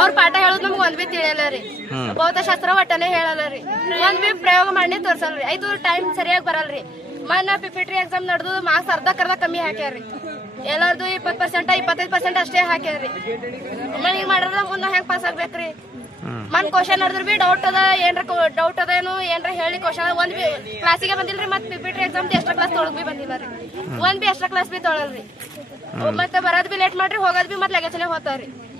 ಅವ್ರ ಪಾಠ ಹೇಳೋದ್ ನಮ್ಗೆ ಒಂದ್ ಬಿ ತಿಳಿಯಲ್ಲ ರೀ. ಭೌತಶಾಸ್ತ್ರ ಒಟ್ಟನೆ ಹೇಳಲ್ಲ ರೀ. ಒಂದ್ ಬಿ ಪ್ರಯೋಗ ಮಾಡಿ ತೋರ್ಸಲ್ರಿ. ಇದು ಟೈಮ್ ಸರಿಯಾಗಿ ಬರಲ್ರಿ. ಮೊನ್ನೆ ಪಿಪಿಟ್ರಿ ಎಕ್ಸಾಮ್ ನಡೆದು ಮಾರ್ಕ್ಸ್ ಅರ್ಧ ಕಮ್ಮಿ ಹಾಕ್ಯಾರ್ರಿ. ಎಲ್ಲಾರ್ದು 20% 25% ಅಷ್ಟೇ ಹಾಕ್ಯಾರ್ರಿ. ಹಿಂಗ್ ಮಾಡಿದ್ರೆ ಮುಂದೆ ಹೆಂಗ್ pass ಆಗ್ಬೇಕ್ರಿ? Mann question ನಡೆದ್ರು B doubt ಅದ ಏನು ಏನ್ರ ಹೇಳಿ ಕ್ವಶನ್ ಒಂದ್ ಬಿ ಕ್ಲಾಸಿಗೆ ಬಂದಿಲ್ರಿ. ಮತ್ ಪಿಪಿಟ್ರಿ ಎಕ್ಸಾಮ್ ಎಕ್ಸ್ಟ್ರಾ ಕ್ಲಾಸ್ ತೊಳಗ್ ಬಿ ಬಂದಿಲ್ಲ ರೀ. ಒಂದ್ ಬಿ ಎಕ್ಸ್ಟ್ರಾ ಕ್ಲಾಸ್ ಬಿ ತೊಳಲ್ರಿ. ಮತ್ತೆ ಬರೋದ್ ಬಿ ಲೇಟ್ ಮಾಡ್ರಿ, ಹೋಗೋದ್ ಬಿ ಮತ್ ಲಗೇಜನೆ ಹೋಗ್ತಾವ್ರಿ.